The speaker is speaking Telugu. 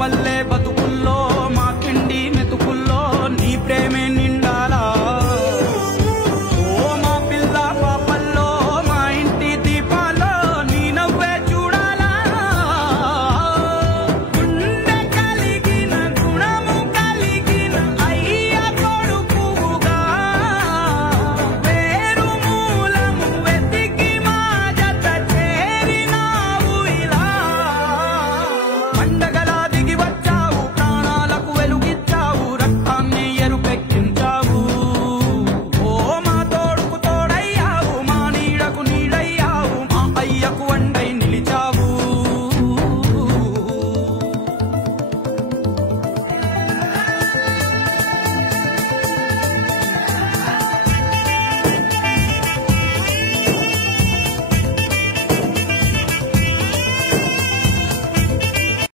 పల్లె బతుకుల్లో మా కిండి మెతుకుల్లో నీ ప్రేమే నిండాలా ఓ మా పిల్ల పాపల్లో మా ఇంటి దీపాల్లో నీ నవ్వే చూడాలా గుండె కలిగిన గుణము కలిగిన అయ్య కొడుకుగా వేరు మూలము వెతికి మా జత చేరినావు ఇలా పండగ